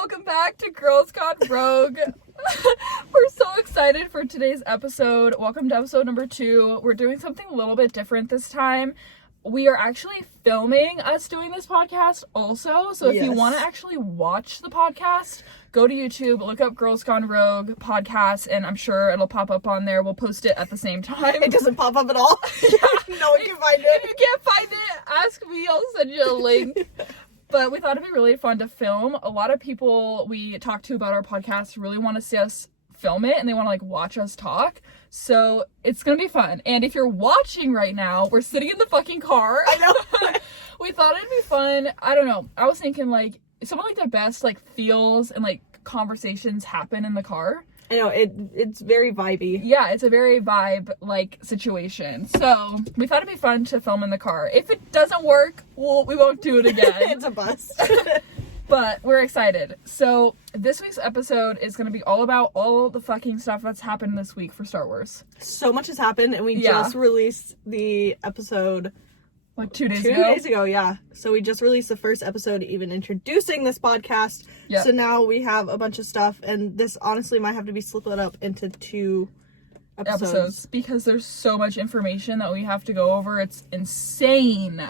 welcome back to Girls Gone Rogue. We're so excited for today's episode. Welcome to episode number 2. We're doing something a little bit different this time. We are actually filming us doing this podcast also. So if you want to actually watch the podcast, go to YouTube, look up Girls Gone Rogue podcast, and I'm sure it'll pop up on there. We'll post it at the same time. It doesn't pop up at all? Yeah. No one can find it. If you can't find it, ask me. I'll send you a link. But we thought it'd be really fun to film. A lot of people we talk to about our podcast really want to see us film it and they want to watch us talk. So it's gonna be fun. And if you're watching right now, we're sitting in the fucking car. I know. We thought it'd be fun. I don't know. I was thinking some of the best feels and conversations happen in the car. I know, it's very vibey. Yeah, it's a very vibe situation. So we thought it'd be fun to film in the car. If it doesn't work, we won't do it again. It's a bust. But we're excited. So this week's episode is going to be all about all the fucking stuff that's happened this week for Star Wars. So much has happened, and we just released the episode 2 days ago. 2 days ago, yeah. So we just released the first episode even introducing this podcast. Yep. So now we have a bunch of stuff, and this honestly might have to be split up into 2 episodes. Because there's so much information that we have to go over. It's insane.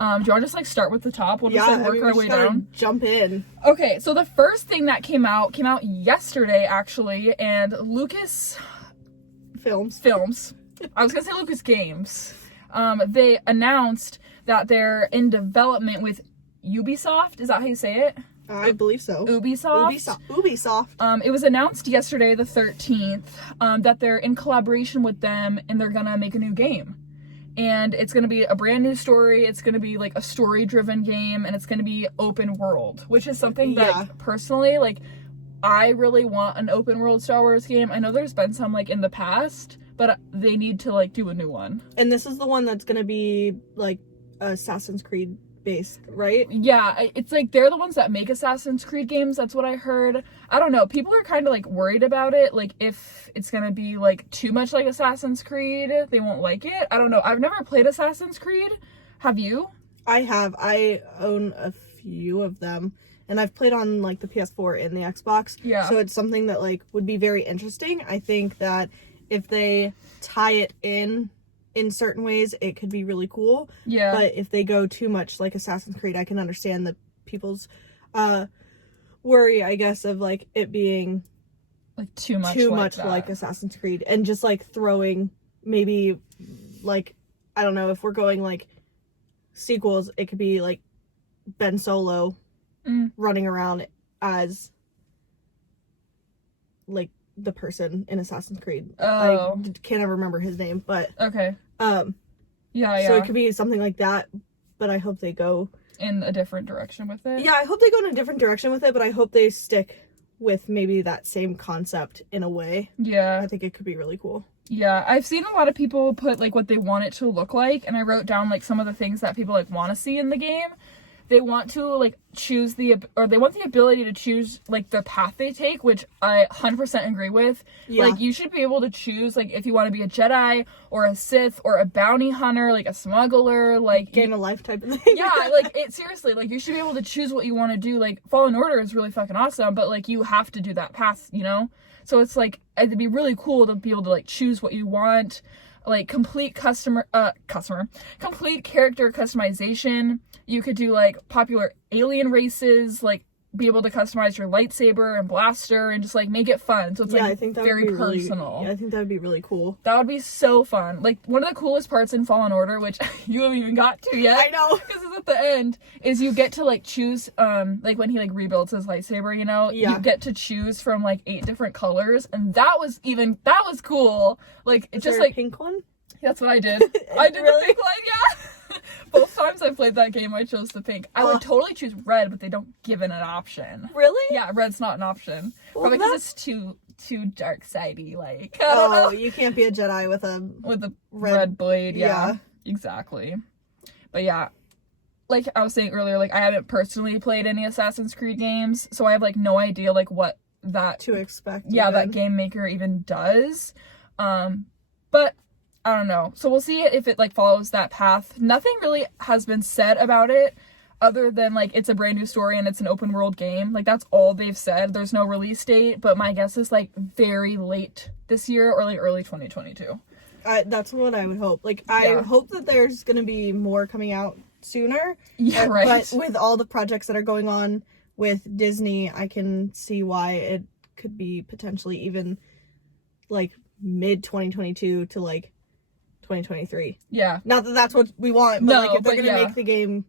Do you want to just start with the top? We'll just work our way down. Jump in. Okay, so the first thing that came out yesterday actually, and Lucas Films. I was gonna say Lucas Games. They announced that they're in development with Ubisoft. Is that how you say it? I believe so. Ubisoft. It was announced yesterday, the 13th, that they're in collaboration with them and they're gonna make a new game. And it's going to be a brand new story. It's going to be a story-driven game, and it's going to be open world, which is something that personally, I really want an open world Star Wars game. I know there's been some in the past, but they need to do a new one. And this is the one that's going to be Assassin's Creed based, right? Yeah, it's they're the ones that make Assassin's Creed games. That's what I heard. I don't know. People are kind of worried about it. If it's gonna be too much like Assassin's Creed, they won't like it. I don't know. I've never played Assassin's Creed. Have you? I have. I own a few of them, and I've played on the PS4 and the Xbox. Yeah. So it's something that would be very interesting. I think that if they tie it in certain ways, it could be really cool. Yeah. But if they go too much like Assassin's Creed, I can understand the people's worry, I guess, of it being too much like Assassin's Creed, and just throwing maybe I don't know, if we're going sequels, it could be Ben Solo running around as the person in Assassin's Creed. Oh. I can't ever remember his name, but okay. Yeah. So it could be something like that, but I hope they go in a different direction with it. Yeah, I hope they go in a different direction with it, but I hope they stick with maybe that same concept in a way. Yeah. I think it could be really cool. Yeah, I've seen a lot of people put what they want it to look like, and I wrote down some of the things that people want to see in the game. They want to choose they want the ability to choose the path they take, which I 100% agree with. Yeah. You should be able to choose if you want to be a Jedi or a Sith or a bounty hunter, a smuggler, game of life type of thing. Yeah, seriously, you should be able to choose what you want to do. Fallen Order is really fucking awesome, but you have to do that path, So it's it'd be really cool to be able to choose what you want, complete complete character customization. You could do popular alien races, be able to customize your lightsaber and blaster and just make it fun. So it's I think that very would be personal. I think that would be really cool. That would be so fun. One of the coolest parts in Fallen Order, which you haven't even got to yet. I know. Because it's at the end, is you get to choose when he rebuilds his lightsaber, you get to choose from 8 different colors, and that was cool. Is there a pink one? That's what I did. I did the pink one, yeah. Both times I played that game, I chose the pink. I would totally choose red, but they don't give it an option. Really? Yeah, red's not an option. Well, probably because it's too dark sidey. I don't know. You can't be a Jedi with a red blade. Yeah, exactly. But yeah, I was saying earlier, I haven't personally played any Assassin's Creed games, so I have no idea what that to expect. Yeah, that game maker even does. But I don't know. So we'll see if it follows that path. Nothing really has been said about it. other than like it's a brand new story and it's an open world game. Like that's all they've said. There's no release date, but my guess is like very late this year or like early 2022. That's what I would hope. Like, I hope that there's gonna be more coming out sooner. Yeah, right. But with all the projects that are going on with Disney, I can see why it could be potentially even like mid 2022 to like 2023. Yeah. Not that that's what we want, but like if they're gonna make the game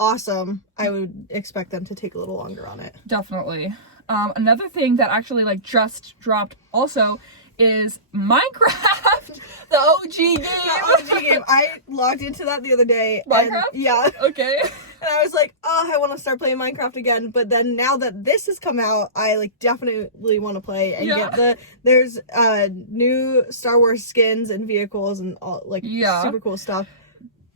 awesome, I would expect them to take a little longer on it. Definitely. Another thing that actually like just dropped also is Minecraft, the OG game. The OG game. I logged into that the other day. Minecraft? Yeah. Okay. And I was like, oh, I want to start playing Minecraft again. But then now that this has come out, I like definitely want to play and get there's new Star Wars skins and vehicles and all like super cool stuff.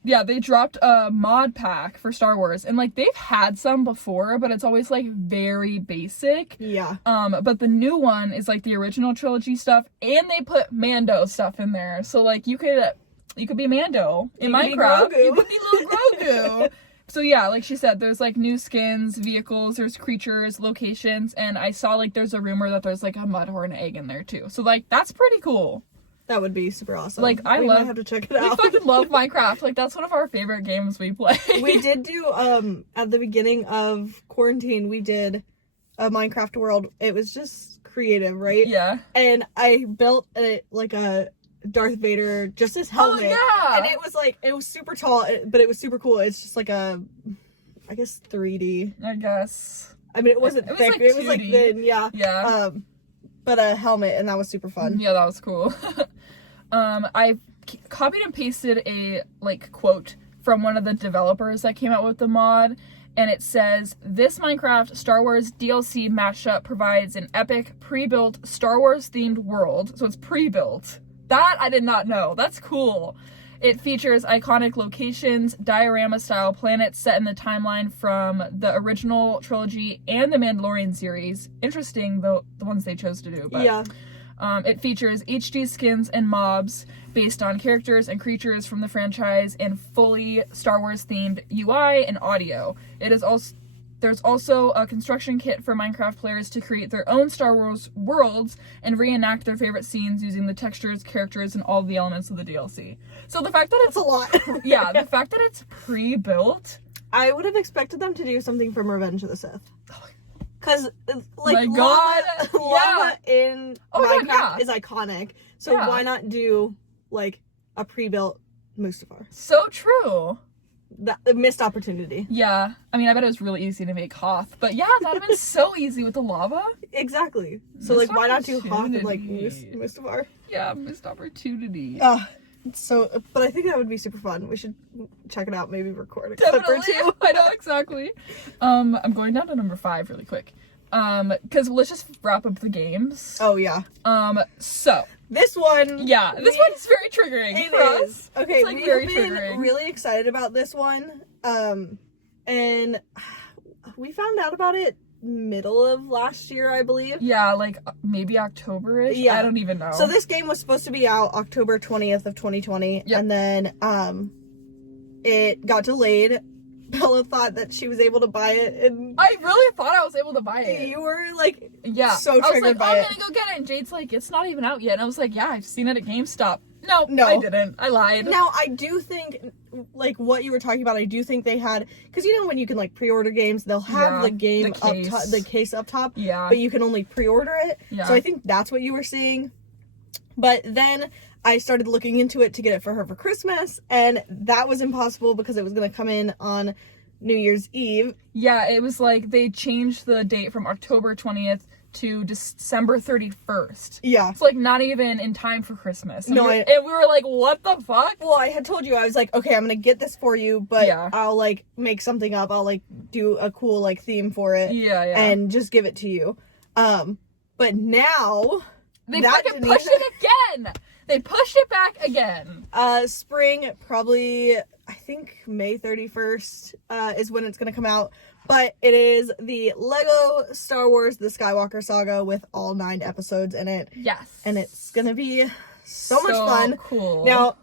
Yeah, they dropped a mod pack for Star Wars, and like they've had some before, but it's always like very basic. Yeah. But the new one is like the original trilogy stuff, and they put Mando stuff in there. So like you could be Mando in Minecraft. You could be little Grogu. So yeah, like she said, there's like new skins, vehicles, there's creatures, locations, and I saw like there's a rumor that there's like a Mudhorn egg in there too. So like that's pretty cool. That would be super awesome. Like, we might have to check it out. We fucking love Minecraft. Like, that's one of our favorite games we play. We did do, at the beginning of quarantine, we did a Minecraft world. It was just creative, right? Yeah. And I built a Darth Vader, just his helmet. Oh, yeah! And it was super tall, but it was super cool. It's just like I guess 3D. I guess. I mean, it wasn't thick. Like it was like thin, yeah. Yeah. But a helmet, and that was super fun. Yeah, that was cool. I copied and pasted a like quote from one of the developers that came out with the mod, and it says, "This Minecraft Star Wars DLC mashup provides an epic pre-built Star Wars themed world." So it's pre-built. That I did not know. That's cool. It features iconic locations, diorama-style planets set in the timeline from the original trilogy and the Mandalorian series. Interesting, the ones they chose to do. But, yeah. It features HD skins and mobs based on characters and creatures from the franchise and fully Star Wars-themed UI and audio. There's also a construction kit for Minecraft players to create their own Star Wars worlds and reenact their favorite scenes using the textures, characters, and all the elements of the DLC. So the fact that it's... That's a lot. Yeah, the fact that it's pre-built... I would have expected them to do something from Revenge of the Sith. Because, like, my God. lava in Minecraft God, is iconic. So why not do, like, a pre-built Mustafar? So true. The missed opportunity. Yeah. I mean, I bet it was really easy to make Hoth. But yeah, that would have been so easy with the lava. Exactly. So, like, why not do Hoth and, like, Mustafar? Yeah, missed opportunity. But I think that would be super fun. We should check it out, maybe record a clip or two. I know, exactly. I'm going down to number 5 really quick. Because let's just wrap up the games. Oh, yeah. So. This one. Yeah, this one's very triggering for us. Okay, it's, like, we've very been triggering. really excited about this one. And we found out about it middle of last year, I believe. Yeah, like maybe October-ish. Yeah. I don't even know. So this game was supposed to be out October 20th of 2020. Yep. And then it got delayed. Bella thought that she was able to buy it, and I really thought I was able to buy it. You were like, so triggered I was like, by I'm gonna go get it, and Jade's like, it's not even out yet. And I was like, yeah, I've seen it at GameStop. No, I didn't. I lied. Now I do think, like what you were talking about, I do think they had, because you know when you can like pre-order games, they'll have the game the case up top. Yeah. But you can only pre-order it. Yeah. So I think that's what you were seeing. But then I started looking into it to get it for her for Christmas, and that was impossible because it was going to come in on New Year's Eve. Yeah, it was like they changed the date from October 20th to December 31st. Yeah. It's like not even in time for Christmas. And no, and we were like, what the fuck? Well, I had told you, I was like, okay, I'm going to get this for you, but I'll like make something up. I'll like do a cool like theme for it. Yeah. And just give it to you. But now... They fucking pushed it again! They pushed it back again. Spring, probably, I think May 31st is when it's going to come out. But it is the Lego Star Wars The Skywalker Saga with all 9 episodes in it. Yes. And it's going to be so much fun. Cool. Now,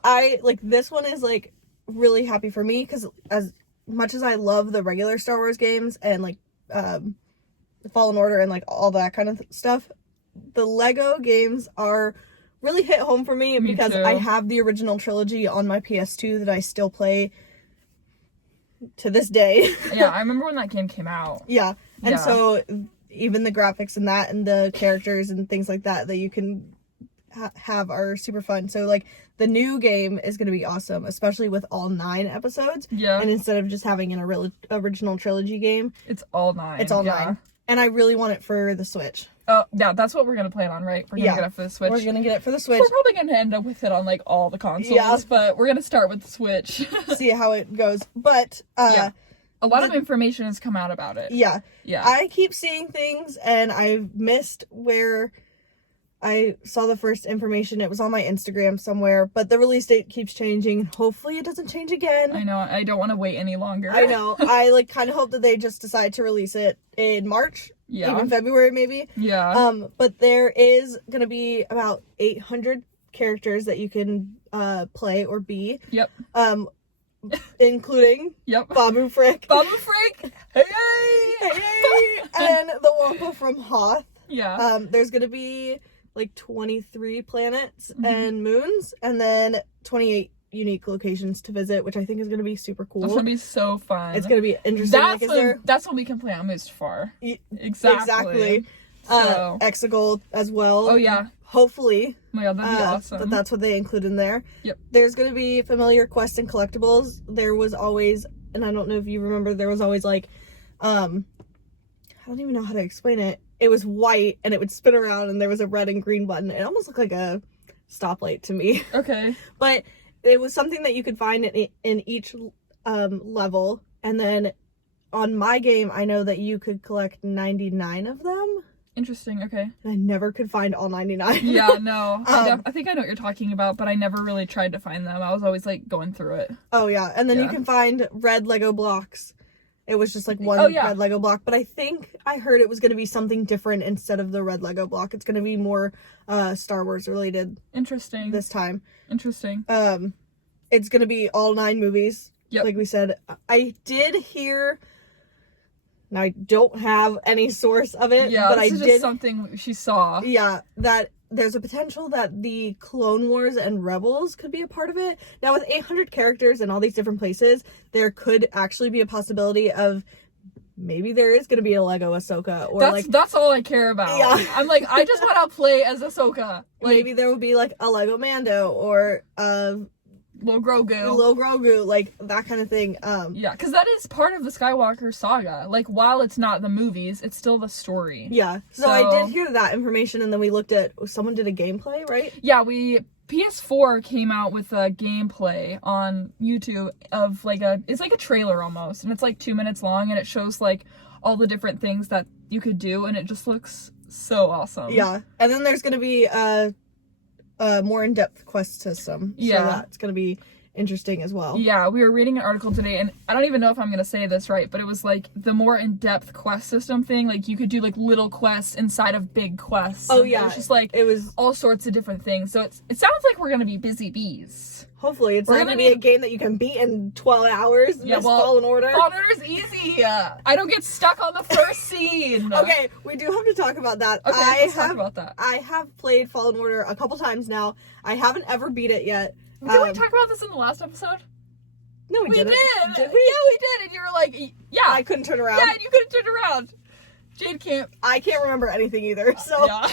this one is, like, really happy for me because, as much as I love the regular Star Wars games and like Fallen Order and like all that kind of stuff, the Lego games are really hit home for me because too. I have the original trilogy on my PS2 that I still play to this day. Yeah, I remember when that game came out. Yeah. And Yeah. so even the graphics and that and the characters and things like that you can have are super fun. So like the new game is going to be awesome, especially with all 9 episodes. Yeah. And instead of just having an original trilogy game, It's all 9. it's all yeah. 9. And I really want it for the Switch. Oh, yeah, that's what we're going to plan on, right? We're going to get it for the Switch. We're going to get it for the Switch. We're probably going to end up with it on, like, all the consoles, Yeah. but we're going to start with the Switch. See how it goes. But, yeah. A lot of information has come out about it. Yeah. Yeah. I keep seeing things, and I've missed where I saw the first information. It was on my Instagram somewhere, but the release date keeps changing. Hopefully it doesn't change again. I know. I don't want to wait any longer. I know. I, like, kind of hope that they just decide to release it in March. Yeah. Even February, maybe. Yeah. But there is going to be about 800 characters that you can play or be. Yep. Including Yep. Babu Frick. Babu Frick! Hey! Hey! And the Wampa from Hoth. Yeah. There's going to be like 23 planets and moons, and then 28 unique locations to visit, which I think is going to be super cool. That's going to be so fun. It's going to be interesting. That's when we can play on Mustafar. Exactly. So. Exegol as well. Oh, yeah. Hopefully. Oh my god, that'd be awesome. But that's what they include in there. Yep. There's going to be familiar quests and collectibles. There was always, and I don't know if you remember, there was always like, I don't even know how to explain it. It was white and it would spin around and there was a red and green button. It almost looked like a stoplight to me. Okay. But it was something that you could find in each level. And then on my game, I know that you could collect 99 of them. Interesting, okay. And I never could find all 99. Yeah, no. I think I know what you're talking about, but I never really tried to find them. I was always, like, going through it. Oh, yeah. And then you can find red Lego blocks. It was just, like, one red Lego block. But I think I heard it was going to be something different instead of the red Lego block. It's going to be more Star Wars related. Interesting. This time. Interesting. It's going to be all 9 movies. Yep. Like we said. I did hear... Now, I don't have any source of it, yeah, but this is just something she saw. Yeah, that there's a potential that the Clone Wars and Rebels could be a part of it. Now, with 800 characters in all these different places, there could actually be a possibility of maybe there is going to be a Lego Ahsoka. Or that's all I care about. Yeah. I'm like, I just want to play as Ahsoka. Like, maybe there will be, like, a Lego Mando or Lil Grogu, like that kind of thing. Yeah, because that is part of the Skywalker saga. Like, while it's not the movies, it's still the story. Yeah. So I did hear that information, and then we looked at, someone did a gameplay, right? Yeah, PS4 came out with a gameplay on YouTube of it's like a trailer almost, and it's like 2 minutes long, and it shows like all the different things that you could do, and it just looks so awesome. Yeah, and then there's gonna be a more in-depth quest system. So that's gonna be interesting as well. Yeah, we were reading an article today, and I don't even know if I'm gonna say this right, but it was like the more in-depth quest system thing. Like, you could do like little quests inside of big quests. Oh yeah, it was just like it was all sorts of different things. So it sounds like we're gonna be busy bees. Hopefully, it's not gonna be a game that you can beat in 12 hours. Yeah, well, Fallen Order. Fallen Order's easy. I don't get stuck on the first scene. Okay, we do have to talk about that. Okay, let's talk about that. I have played Fallen Order a couple times now. I haven't ever beat it yet. Did we talk about this in the last episode? No, we didn't. Did we? Yeah, we did. And you were like, yeah. I couldn't turn around. Yeah, and you couldn't turn around. Jade can't. I can't remember anything either, so. Yeah.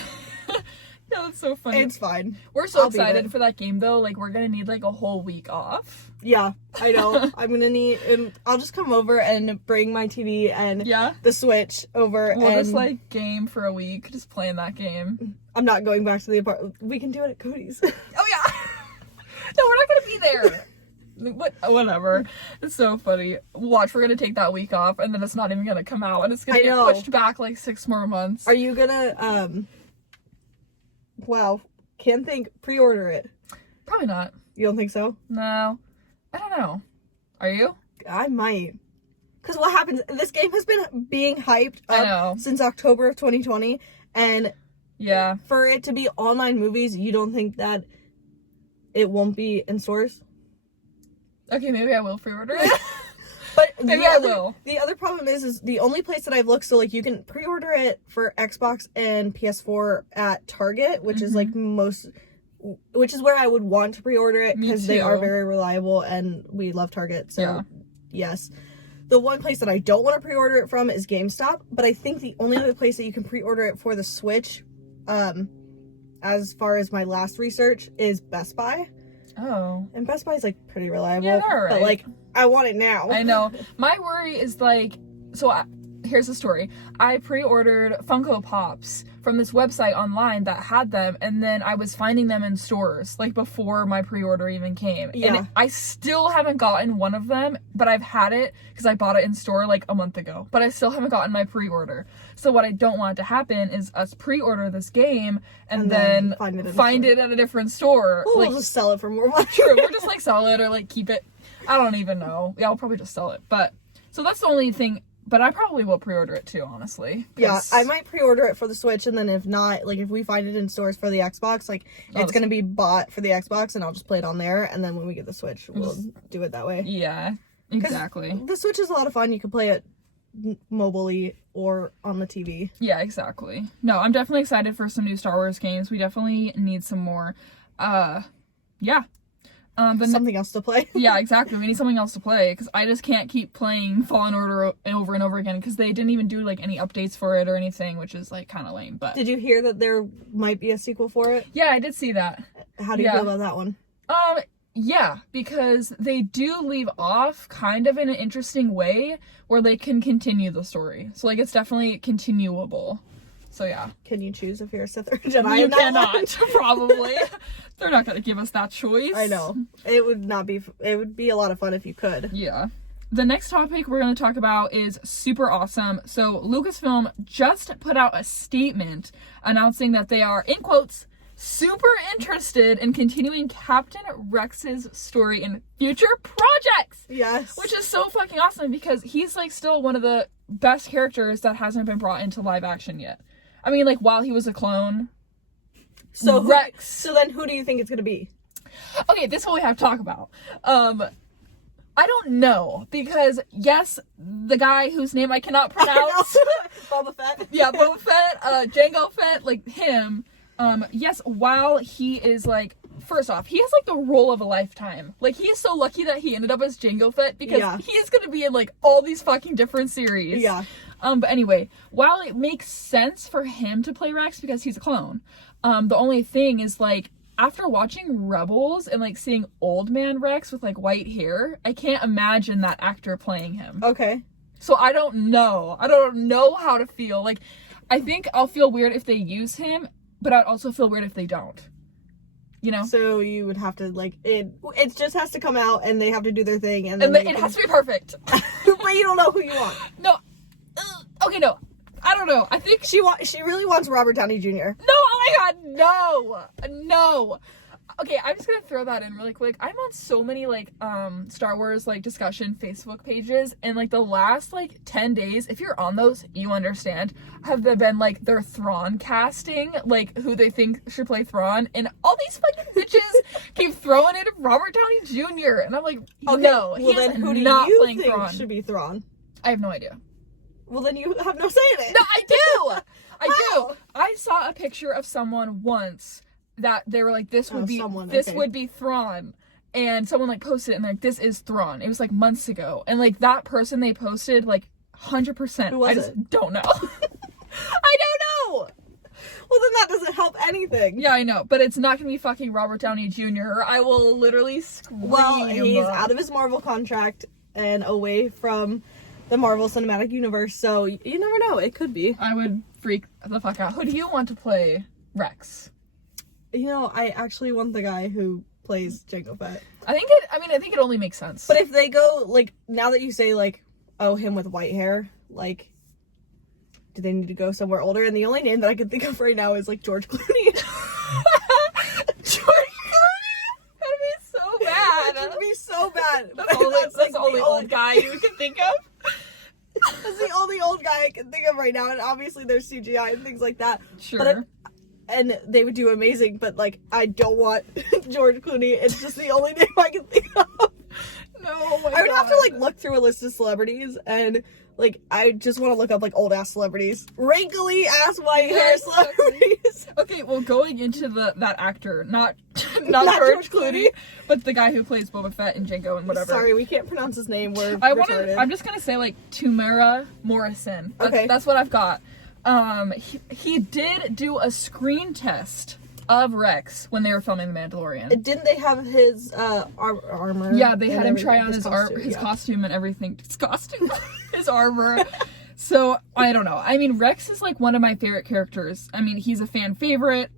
Yeah, that's so funny. It's fine. We're so excited for that game, though. Like, we're gonna need, like, a whole week off. Yeah, I know. I'm gonna need... I'll just come over and bring my TV and the Switch over. We'll just, like, game for a week. Just playing that game. I'm not going back to the apartment. We can do it at Cody's. Oh, yeah. No, we're not gonna be there. Whatever. It's so funny. Watch, we're gonna take that week off, and then it's not even gonna come out, and it's gonna get pushed back, like, 6 more months. Are you gonna, wow, can't think, pre-order it? Probably not. You don't think so? No. I don't know. Are you? I might. Because what happens, this game has been being hyped up since October of 2020, and for it to be online movies, you don't think that it won't be in stores? Okay, maybe I will pre-order it. But maybe I will. The other problem is the only place that I've looked, so like you can pre-order it for Xbox and PS4 at Target, which is like which is where I would want to pre-order it because they are very reliable and we love Target. So yes. The one place that I don't want to pre-order it from is GameStop, but I think the only other place that you can pre-order it for the Switch, as far as my last research, is Best Buy. Oh. And Best Buy is like pretty reliable. Yeah, they're right. But like, I want it now. I know. My worry is like, here's the story. I pre-ordered Funko Pops from this website online that had them, and then I was finding them in stores like before my pre-order even came. Yeah. And I still haven't gotten one of them, but I've had it because I bought it in store like a month ago. But I still haven't gotten my pre-order. So what I don't want to happen is us pre-order this game and then find it at a different store. Well, we'll just sell it for more money. True. We'll just like sell it or like keep it. I don't even know. Yeah, I'll probably just sell it. But so that's the only thing. But I probably will pre-order it too, honestly. Yeah, I might pre-order it for the Switch, and then if not, like if we find it in stores for the Xbox, like it's gonna be bought for the Xbox, and I'll just play it on there, and then when we get the Switch, we'll do it that way. Yeah, exactly. The Switch is a lot of fun. You can play it mobilely or on the TV. Yeah, exactly. No, I'm definitely excited for some new Star Wars games. We definitely need some more. Yeah. But something else to play. Yeah, exactly. We need something else to play because I just can't keep playing Fallen Order over and over again because they didn't even do like any updates for it or anything, which is like kind of lame. But did you hear that there might be a sequel for it? Yeah, I did see that. How do you feel about that one? Yeah, because they do leave off kind of in an interesting way where they can continue the story. So like it's definitely continuable. So yeah. Can you choose if you're a Sith or a Jedi? You cannot, probably. They're not gonna give us that choice. I know. It would be a lot of fun if you could. Yeah. The next topic we're gonna talk about is super awesome. So Lucasfilm just put out a statement announcing that they are, in quotes, super interested in continuing Captain Rex's story in future projects. Yes. Which is so fucking awesome because he's like still one of the best characters that hasn't been brought into live action yet. I mean, like, while he was a clone. So Rex. So then who do you think it's gonna be? Okay, this is what we have to talk about. I don't know, because yes, the guy whose name I cannot pronounce. Boba Fett. Yeah, Boba Fett, Jango Fett, like him. Yes, while he is like, first off, he has like the role of a lifetime. Like, he is so lucky that he ended up as Jango Fett because he is gonna be in like all these fucking different series. Yeah. But anyway, while it makes sense for him to play Rex because he's a clone, the only thing is like, after watching Rebels and like seeing old man Rex with like white hair, I can't imagine that actor playing him. Okay. So I don't know how to feel. Like, I think I'll feel weird if they use him, but I'd also feel weird if they don't. You know? So you would have to like, it just has to come out and they have to do their thing and then it has to be perfect. But you don't know who you want. No. Okay, no. I don't know. I think she really wants Robert Downey Jr. No, oh my god, no. Okay, I'm just gonna throw that in really quick. I'm on so many like Star Wars like discussion Facebook pages, and like the last like 10 days, if you're on those, you understand, have there been like their Thrawn casting, like who they think should play Thrawn, and all these fucking bitches keep throwing in Robert Downey Jr. And I'm like, okay, no, well, then who do not you playing think Thrawn. Should be Thrawn? I have no idea. Well, then you have no say in it. No, I do. I do. I saw a picture of someone once that they were like, this would be Thrawn, and someone like posted it and they're like, this is Thrawn. It was like months ago, and like that person they posted, like 100%. Who was I just it? don't know. I don't know. Well, then that doesn't help anything. Yeah, I know, but it's not gonna be fucking Robert Downey Jr. I will literally scream. Well, he's out of his Marvel contract and away from the Marvel Cinematic Universe, so you never know. It could be. I would freak the fuck out. Who do you want to play Rex? You know, I actually want the guy who plays Jango Fett. I think it only makes sense. But if they go, like, now that you say, like, oh, him with white hair, like, do they need to go somewhere older? And the only name that I can think of right now is, like, George Clooney. George Clooney? That'd be so bad. That would be so bad. That's the only old guy you can think of. That's the only old guy I can think of right now, and obviously there's CGI and things like that. Sure. And they would do amazing, but like, I don't want George Clooney. It's just the only name I can think of. Oh my I would have to, God. like, look through a list of celebrities, and, like, I just want to look up, like, old-ass celebrities. Wrinkly ass white hair celebrities. Okay, well, going into that actor, not Not George George Clooney. Clooney, but the guy who plays Boba Fett and Django and whatever. Sorry, we can't pronounce his name. We're I'm retarded. just gonna say, like, Tamara Morrison. Okay. That's what I've got. He did do a screen test of Rex when they were filming The Mandalorian. Didn't they have his armor? Yeah, they had him and try on his costume, costume and everything. His costume, his armor. So I don't know. I mean, Rex is like one of my favorite characters. I mean, he's a fan favorite.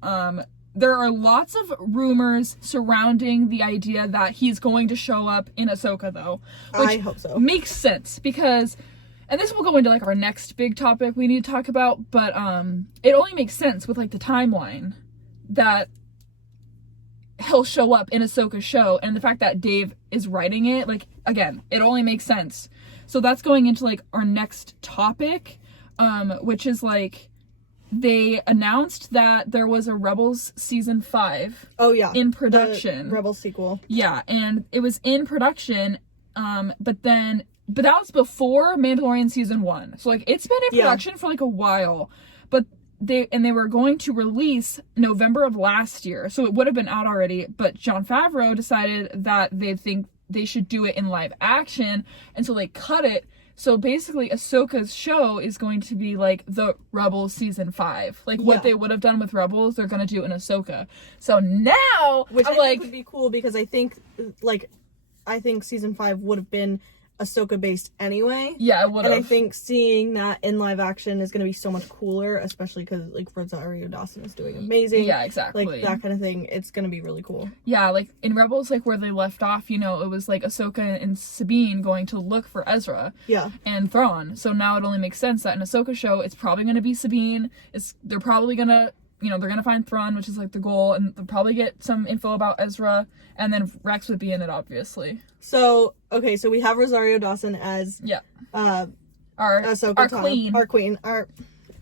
There are lots of rumors surrounding the idea that he's going to show up in Ahsoka, though. Which I hope so. Makes sense because, and this will go into like our next big topic we need to talk about. But it only makes sense with like the timeline that he'll show up in Ahsoka's show, and the fact that Dave is writing it, like, again, it only makes sense. So that's going into like our next topic, which is like they announced that there was a Rebels season 5. Oh yeah, in production. The Rebels sequel. Yeah, and it was in production, but that was before Mandalorian season 1. So like it's been in production for like a while, but they were going to release November of last year, so it would have been out already, but Jon Favreau decided that they think they should do it in live action, and so they cut it. So basically Ahsoka's show is going to be like the Rebels season 5. Like what they would have done with Rebels, they're going to do in Ahsoka. So now, which I'm I think would be cool, because I think season 5 would have been Ahsoka based anyway. Yeah, it would have. And I think seeing that in live action is going to be so much cooler, especially because like Rosario Dawson is doing amazing. Yeah, exactly. Like that kind of thing. It's going to be really cool. Yeah, like in Rebels, like where they left off, you know, it was like Ahsoka and Sabine going to look for Ezra. Yeah. And Thrawn. So now it only makes sense that in Ahsoka show, it's probably going to be Sabine. They're probably going to, you know, they're going to find Thrawn, which is like the goal, and they'll probably get some info about Ezra, and then Rex would be in it, obviously. So, okay, so we have Rosario Dawson as our Ahsoka, our queen, our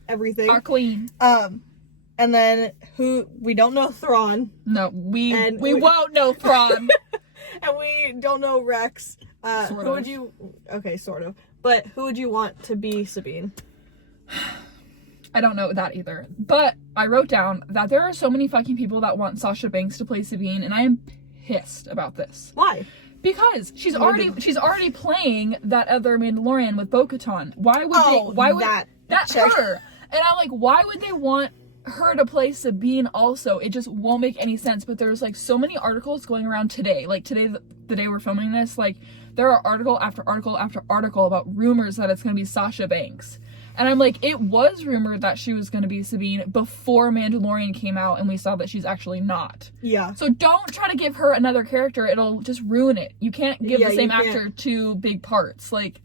everything. Our queen. And then we don't know Thrawn. No, we won't know Thrawn. And we don't know Rex. Sort who of. would you... Okay, sort of. But who would you want to be Sabine? I don't know that either. But I wrote down that there are so many fucking people that want Sasha Banks to play Sabine, and I am pissed about this. Why? Because she's already playing that other Mandalorian with Bo-Katan. Why would that's her? And I'm like, why would they want her to play Sabine also? It just won't make any sense. But there's like so many articles going around today. Like today, the day we're filming this, like there are article after article after article about rumors that it's going to be Sasha Banks. And I'm like, it was rumored that she was going to be Sabine before Mandalorian came out, and we saw that she's actually not. Yeah. So don't try to give her another character. It'll just ruin it. You can't give the same actor two big parts. Like,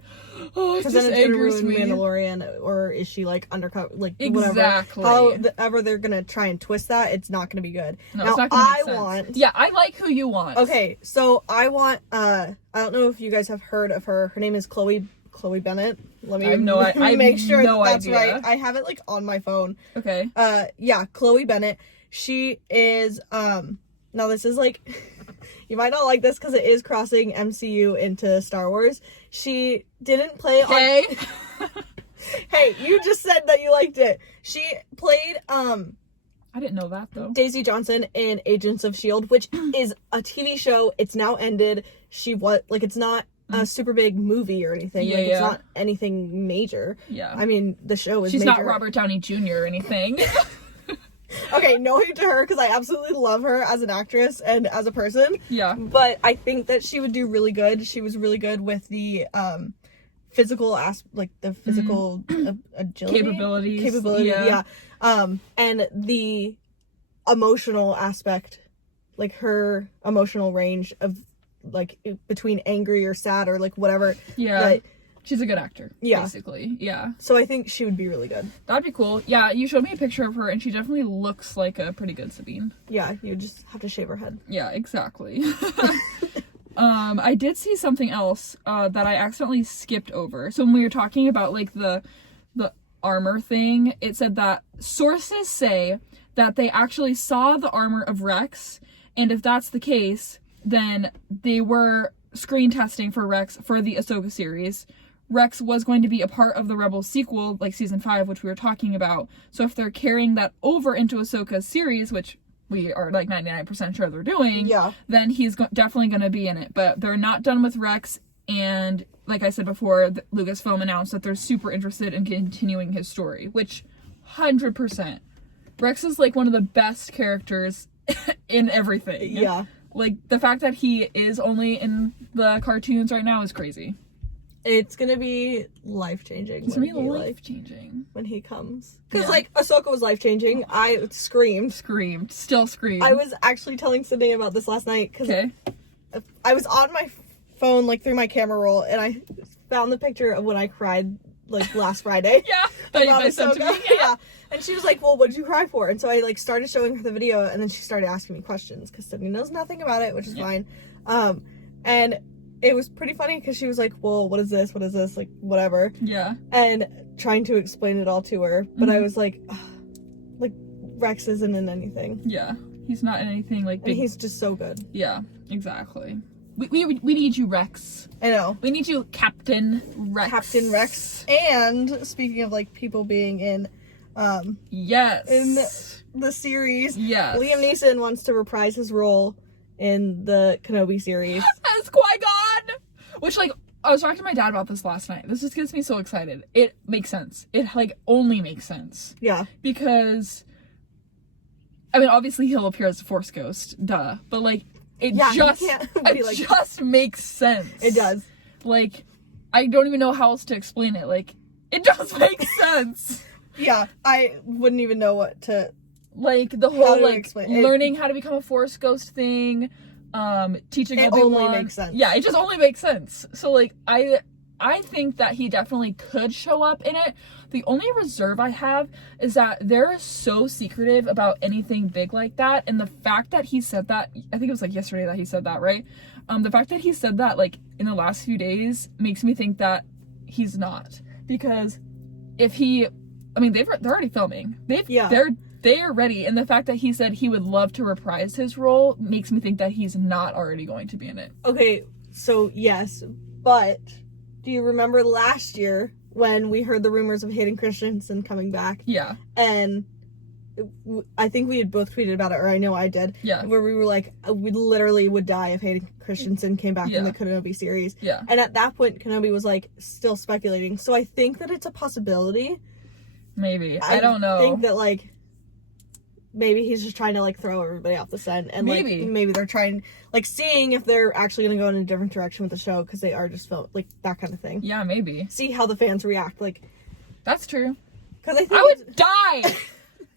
oh, it just angers me. Mandalorian, or is she like undercover? Like exactly. Whatever. However they're gonna try and twist that, it's not gonna be good. No, now, it's not gonna make sense. Yeah, I like who you want. Okay, so I want. I don't know if you guys have heard of her. Her name is Chloe Bennett. Let me make sure that's right. I have it like on my phone. Okay. Yeah, Chloe Bennett. She is now this is like you might not like this because it is crossing MCU into Star Wars. She didn't play on Hey, you just said that you liked it. She played I didn't know that though. Daisy Johnson in Agents of S.H.I.E.L.D., which is a TV show. It's now ended. It's not a super big movie or anything. It's not anything major. Yeah. I mean, the show is She's major. not Robert Downey Jr. or anything. Okay, no hate to her, because I absolutely love her as an actress and as a person. Yeah. But I think that she would do really good. She was really good with the physical agility. Capability, yeah. And the emotional aspect, like her emotional range of like between angry or sad or like whatever. Yeah. She's a good actor. Yeah. Basically. Yeah. So I think she would be really good. That'd be cool. Yeah, you showed me a picture of her and she definitely looks like a pretty good Sabine. Yeah, you just have to shave her head. Yeah, exactly. I did see something else that I accidentally skipped over. So when we were talking about like the armor thing, it said that sources say that they actually saw the armor of Rex, and if that's the case, then they were screen testing for Rex for the Ahsoka series. Rex was going to be a part of the Rebels sequel, like season 5, which we were talking about. So if they're carrying that over into Ahsoka's series, which we are like 99% sure they're doing, then he's definitely going to be in it. But they're not done with Rex, and like I said before, Lucasfilm announced that they're super interested in continuing his story, which 100%. Rex is like one of the best characters in everything. Yeah. Like, the fact that he is only in the cartoons right now is crazy. It's gonna be life-changing. It's gonna be life-changing. When he comes. Because, like, Ahsoka was life-changing. I screamed. Still screamed. I was actually telling Sydney about this last night, because I was on my phone, like, through my camera roll, and I found the picture of when I cried, like, last Friday. About Ahsoka. Yeah. And she was like, well, what did you cry for? And so I, like, started showing her the video, and then she started asking me questions, because Sydney knows nothing about it, which is fine. And it was pretty funny, because she was like, well, what is this? What is this? Like, whatever. Yeah. And trying to explain it all to her. But I was like, Rex isn't in anything. Yeah. He's not in anything, like, big. And he's just so good. Yeah, exactly. We need you, Rex. I know. We need you, Captain Rex. Captain Rex. And speaking of, like, people being in, yes. in the series, yes. Liam Neeson wants to reprise his role in the Kenobi series. As Qui-Gon! Which, like, I was talking to my dad about this last night. This just gets me so excited. It makes sense. It, like, only makes sense. Yeah. Because, I mean, obviously he'll appear as a Force ghost, duh. But, like, it just makes sense. It does. Like, I don't even know how else to explain it. Like, it does make sense. Yeah, I wouldn't even know what to... Like, the whole, like, learning how to become a Force ghost thing, teaching Obi-Wan. It only makes sense. Yeah, it just only makes sense. So, like, I think that he definitely could show up in it. The only reserve I have is that they're so secretive about anything big like that, and the fact that he said that, I think it was, like, yesterday that he said that, right? The fact that he said that, like, in the last few days makes me think that he's not. Because if he... I mean, they're already filming. They are ready, and the fact that he said he would love to reprise his role makes me think that he's not already going to be in it. Okay, so yes, but do you remember last year when we heard the rumors of Hayden Christensen coming back? Yeah. And I think we had both tweeted about it, or I know I did. Yeah. Where we were like, we literally would die if Hayden Christensen came back in the Kenobi series. Yeah. And at that point, Kenobi was, like, still speculating. So I think that it's a possibility. Maybe. I don't know. I think that, like, maybe he's just trying to, like, throw everybody off the scent. And, maybe they're trying, like, seeing if they're actually going to go in a different direction with the show, because they are just like, that kind of thing. Yeah, maybe. See how the fans react, like. That's true. Because I think I would die!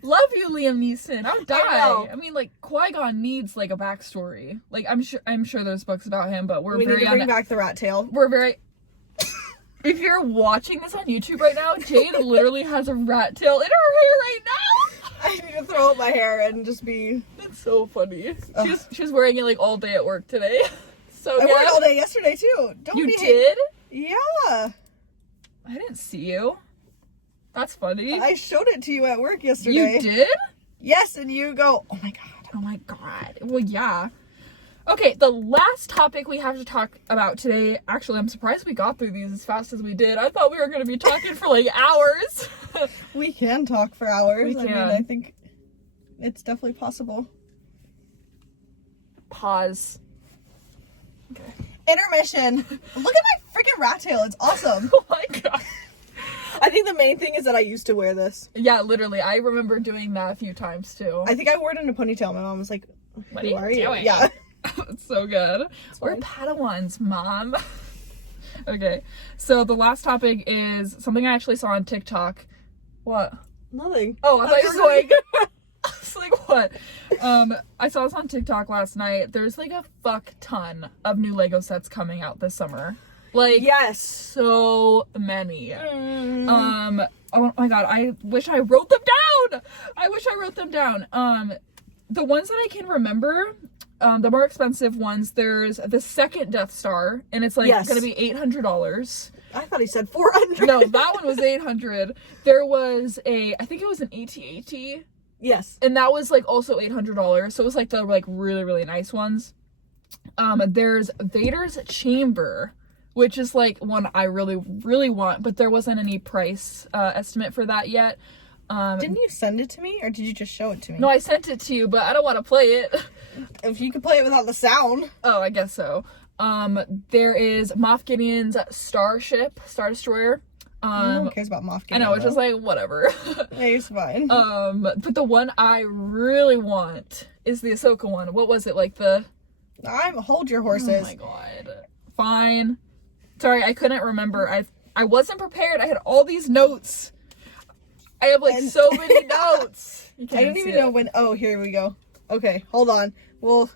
Love you, Liam Neeson. I would die. I mean, like, Qui-Gon needs, like, a backstory. Like, I'm sure there's books about him, but we need to bring back the rat tail. We're very... If you're watching this on YouTube right now, Jade literally has a rat tail in her hair right now. I need to throw up my hair and just be... That's so funny. She was wearing it, like, all day at work today. So I wore it all day yesterday, too. You did? Yeah. I didn't see you. That's funny. I showed it to you at work yesterday. You did? Yes, and you go, oh my god. Oh my god. Well, yeah. Okay, the last topic we have to talk about today, actually, I'm surprised we got through these as fast as we did. I thought we were going to be talking for, like, hours. We can talk for hours. We can. I mean, I think it's definitely possible. Pause. Okay. Intermission. Look at my freaking rat tail. It's awesome. Oh my god. I think the main thing is that I used to wear this. Yeah, literally. I remember doing that a few times, too. I think I wore it in a ponytail. My mom was like, what are you doing? Yeah. It's so good. We're Padawans, Mom. Okay, so the last topic is something I actually saw on TikTok. What? Nothing. Oh, I thought you were going... I was like, what? I saw this on TikTok last night. There's, like, a fuck ton of new Lego sets coming out this summer. Like, yes, so many. Oh my god, I wish I wrote them down. The ones that I can remember, the more expensive ones, there's the second Death Star, and it's like gonna be $800. I thought he said $400. No, that one was $800. There was I think it was an AT-AT. Yes. And that was like also $800. So it was like the like really, really nice ones. There's Vader's Chamber, which is like one I really, really want, but there wasn't any price estimate for that yet. Didn't you send it to me, or did you just show it to me? No, I sent it to you, but I don't want to play it. If you could play it without the sound. Oh, I guess so. There is Moff Gideon's Star Destroyer. No one cares about Moff Gideon. I know, it's just like, whatever. Yeah, he's fine. But the one I really want is the Ahsoka one. What was it, like the... Hold your horses. Oh my god. Fine. Sorry, I couldn't remember. I wasn't prepared. I had all these notes. I have like so many notes. I don't even know when. Oh, here we go. Okay, hold on. Well,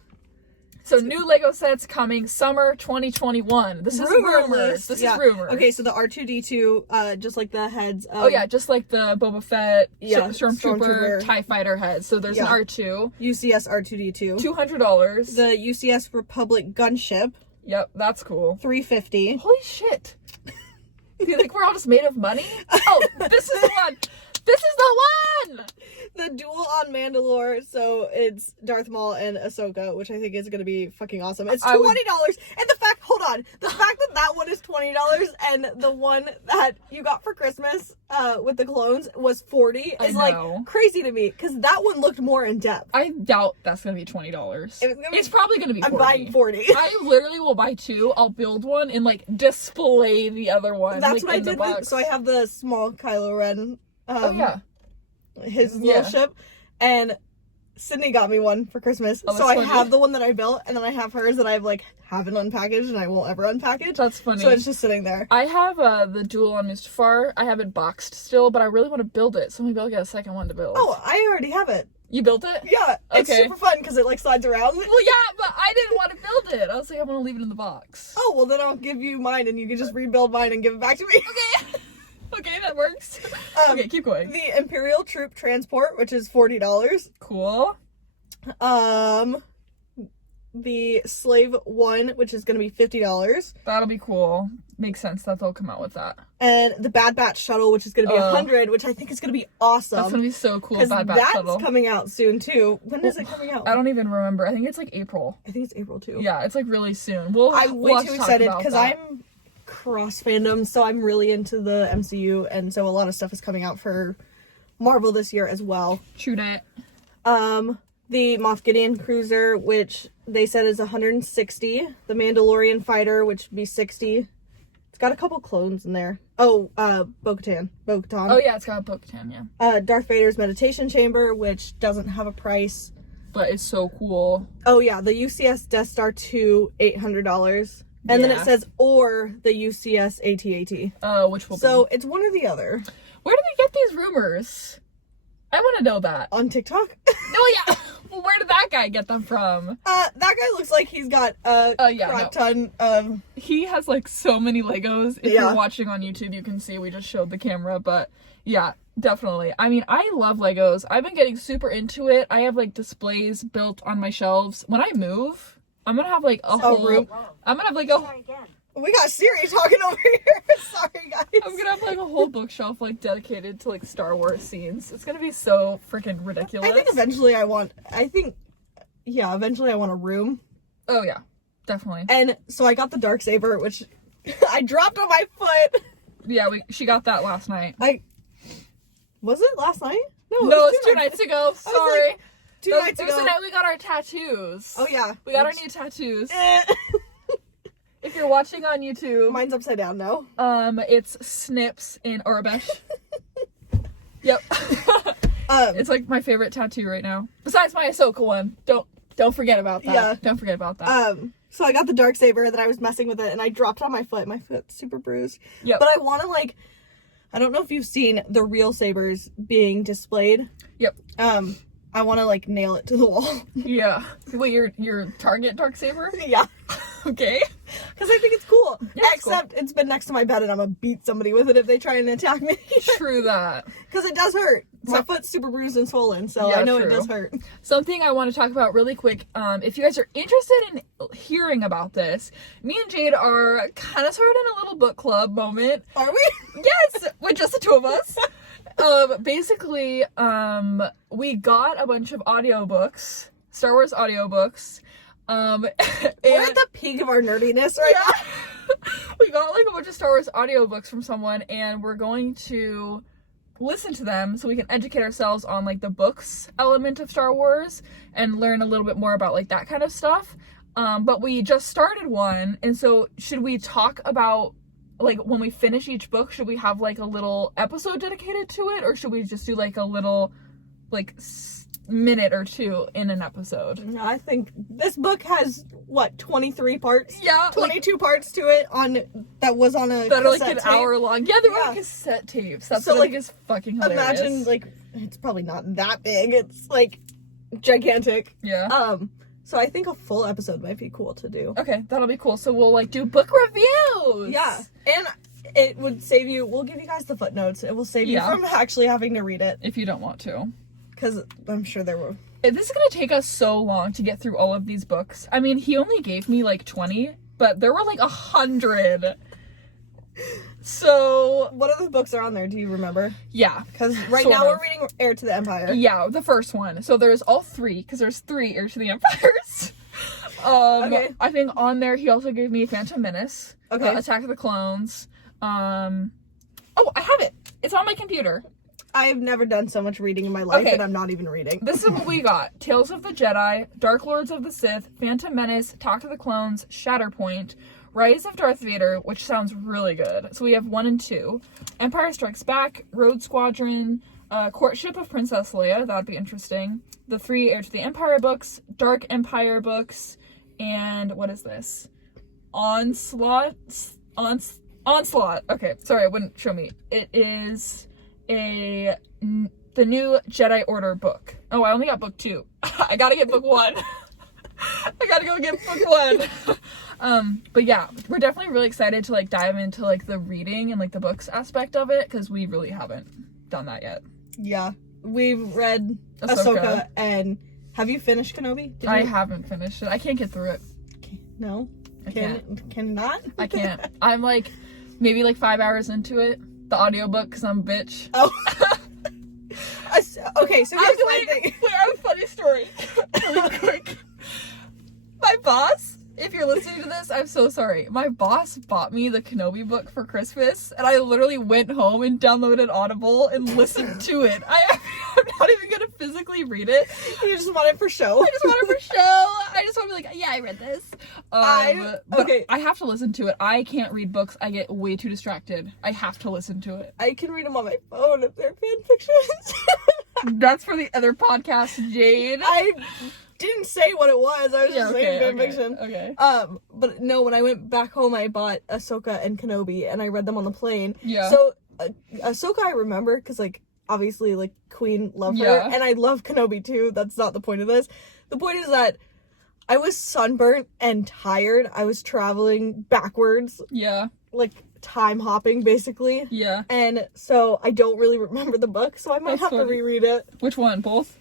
so new Lego sets coming summer 2021. This is rumors. This is rumors. Okay, so the R2D2, just like the heads. Oh yeah, just like the Boba Fett, Stormtrooper, TIE Fighter heads. So there's an R2. UCS R2D2. $200. The UCS Republic gunship. Yep, that's cool. $350. Holy shit. Do you think we're all just made of money? Oh, this is the one. This is the one! The duel on Mandalore, so it's Darth Maul and Ahsoka, which I think is going to be fucking awesome. It's $20, and the fact that one is $20 and the one that you got for Christmas with the clones was $40 is like crazy to me, because that one looked more in depth. I doubt that's going to be $20. It's probably going to be $40. I'm buying $40. I literally will buy two. I'll build one and like display the other one. That's like, what I did. So I have the small Kylo Ren. His little ship, and Sydney got me one for Christmas. So I have the one that I built, and then I have hers that I've like haven't unpackaged and I won't ever unpackage. That's funny. So it's just sitting there. I have the Duel on Mustafar. I have it boxed still, but I really want to build it, so maybe I'll get a second one to build. Oh, I already have it. You built it? Yeah, it's super fun because it like slides around. Well, yeah, but I didn't want to build it. I was like, I want to leave it in the box. Oh, well then I'll give you mine, and you can just rebuild mine and give it back to me. Okay. Okay, that works. Okay, keep going. The Imperial Troop Transport, which is $40. Cool. The Slave 1, which is going to be $50. That'll be cool. Makes sense that they'll come out with that. And the Bad Batch Shuttle, which is going to be $100, which I think is going to be awesome. That's going to be so cool, Bad Batch Shuttle. That's coming out soon, too. When is it coming out? I don't even remember. I think it's like April. I think it's April, too. Yeah, it's like really soon. I'm way too excited because I'm cross fandom, so I'm really into the MCU, and so a lot of stuff is coming out for Marvel this year as well. True that. The Moff Gideon cruiser, which they said is $160. The Mandalorian fighter, which would be $60. It's got a couple clones in there. Oh, Bo-Katan. Oh yeah, it's got Bo-Katan, yeah. Darth Vader's meditation chamber, which doesn't have a price, but it's so cool. Oh yeah, the UCS Death Star 2, $800. And then it says, or the UCS AT-AT. Oh, which will be. So it's one or the other. Where do they get these rumors? I want to know that. On TikTok? No, yeah. Well, where did that guy get them from? That guy looks like he's got a crap ton of... He has, like, so many Legos. If you're watching on YouTube, you can see we just showed the camera, but yeah, definitely. I mean, I love Legos. I've been getting super into it. I have, like, displays built on my shelves. When I move... I'm gonna have like a whole room. I'm gonna have like We got Siri talking over here. Sorry, guys. I'm gonna have like a whole bookshelf like dedicated to like Star Wars scenes. It's gonna be so freaking ridiculous. I think eventually I want a room. Oh yeah, definitely. And so I got the Darksaber, which I dropped on my foot. Yeah, she got that last night. Was it last night? No, it was 2 nights ago. Sorry. 2 nights ago. That was the night we got our tattoos. Oh yeah. We got our new tattoos. If you're watching on YouTube. Mine's upside down now. It's Snips in Orabesh. Yep. It's like my favorite tattoo right now. Besides my Ahsoka one. Don't forget about that. Yeah. Don't forget about that. So I got the Darksaber, then I was messing with it and I dropped it on my foot. My foot's super bruised. Yep. But I want to I don't know if you've seen the real sabers being displayed. Yep. I want to nail it to the wall. Yeah. Wait, your Target Darksaber? Yeah. Okay. Because I think it's cool. Yeah, Except it's been next to my bed and I'm gonna beat somebody with it if they try and attack me. True that. Because it does hurt. My foot's super bruised and swollen, so yeah, I know it does hurt. Something I want to talk about really quick, if you guys are interested in hearing about this, me and Jade are kind of sort of in a little book club moment. Are we? Yes, with just the two of us. Basically, we got a bunch of audiobooks, Star Wars audiobooks, And We're at the peak of our nerdiness right now. We got like a bunch of Star Wars audiobooks from someone, and we're going to listen to them so we can educate ourselves on like the books element of Star Wars and learn a little bit more about like that kind of stuff. But we just started one, and so should we talk about like when we finish each book, should we have like a little episode dedicated to it, or should we just do like a little like minute or two in an episode? I think this book has 23 parts? Yeah, 22 parts to it that was on a that are like cassette an tape. hour long. Yeah, they were like cassette tapes. That's So, what like, is fucking hilarious. Imagine like it's probably not that big. It's like gigantic. Yeah. So I think a full episode might be cool to do. Okay, that'll be cool. So we'll like do book reviews. Yeah. And it would save you, we'll give you guys the footnotes. It will save you from actually having to read it. If you don't want to. Because I'm sure there were. This is gonna take us so long to get through all of these books. I mean, he only gave me like 20, but there were like 100. So what other books are on there? Do you remember? Yeah. Because right now we're reading Heir to the Empire. Yeah, the first one. So there's all three, because there's 3 Heir to the Empires. Okay. I think on there he also gave me Phantom Menace. Okay. Attack of the Clones. Oh, I have it. It's on my computer. I've never done so much reading in my life, and I'm not even reading. This is what we got. Tales of the Jedi, Dark Lords of the Sith, Phantom Menace, Attack of the Clones, Shatterpoint, Rise of Darth Vader, which sounds really good. So we have 1 and 2. Empire Strikes Back, Rogue Squadron, Courtship of Princess Leia, that'd be interesting. The 3 Heir to the Empire books, Dark Empire books, and what is this? Onslaught? Okay, sorry, it wouldn't show me. It is the new Jedi Order book. Oh, I only got book 2. I gotta get book 1. I gotta go get book 1. But yeah, we're definitely really excited to like dive into like the reading and like the books aspect of it, because we really haven't done that yet. Yeah, we've read Ahsoka, and have you finished Kenobi? I haven't finished it. I can't get through it. No, I can't. Cannot. I can't. I'm like maybe like 5 hours into it. The audiobook, because I'm a bitch. Oh. Okay, so here's my thing. Wait, I have a funny story. Really quick. My boss, if you're listening to this, I'm so sorry. My boss bought me the Kenobi book for Christmas, and I literally went home and downloaded Audible and listened to it. I'm not even gonna physically read it. You just want it for show? I just want it for show. I just want to be like, yeah, I read this. But I have to listen to it. I can't read books. I get way too distracted. I have to listen to it. I can read them on my phone if they're fan fictions. That's for the other podcast, Jade. I didn't say what it was. I was just saying fan fiction. Okay. But no, when I went back home, I bought Ahsoka and Kenobi, and I read them on the plane. Yeah. So Ahsoka, I remember because like obviously like Queen loved her, and I love Kenobi too. That's not the point of this. The point is that I was sunburnt and tired. I was traveling backwards. Yeah. Like time hopping basically. Yeah. And so I don't really remember the book, so I might have to reread it. Which one? Both?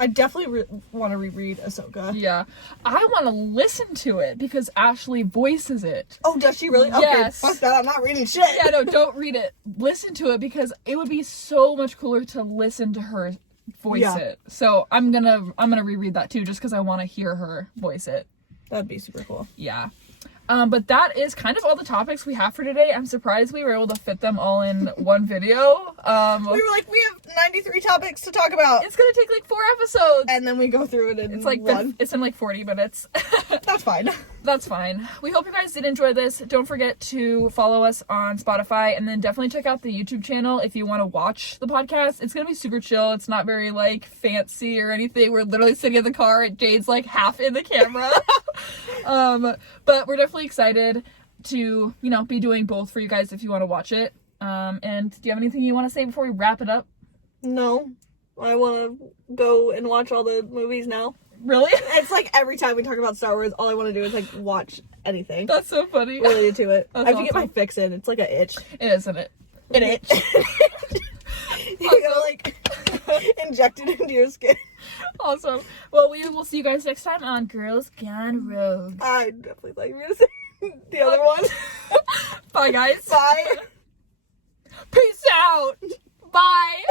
I definitely want to reread Ahsoka. Yeah. I want to listen to it because Ashley voices it. Oh, does she really? Yes. Okay, fuck that. I'm not reading shit. Yeah, no, don't read it. Listen to it because it would be so much cooler to listen to her voice it. So I'm gonna reread that too, just because I want to hear her voice it. That'd be super cool. Yeah. But that is kind of all the topics we have for today. I'm surprised we were able to fit them all in one video. We were like, we have 93 topics to talk about. It's gonna take like 4 episodes. And then we go through it in it's like one. It's in like 40 minutes. That's fine. That's fine. We hope you guys did enjoy this. Don't forget to follow us on Spotify, and then definitely check out the YouTube channel if you want to watch the podcast. It's gonna be super chill. It's not very like fancy or anything. We're literally sitting in the car and Jade's like half in the camera. But we're definitely excited to, be doing both for you guys if you want to watch it. And do you have anything you want to say before we wrap it up? No. I want to go and watch all the movies now. Really? It's like every time we talk about Star Wars, all I want to do is like watch anything. That's so funny. Related to it. That's I have to get my fix in. It's like an itch. It is, isn't it? An itch. You gotta like inject it into your skin. Awesome. Well, we will see you guys next time on Girls Gone Rogue. I definitely thought you were gonna say the other one. Bye, guys. Bye. Peace out. Bye.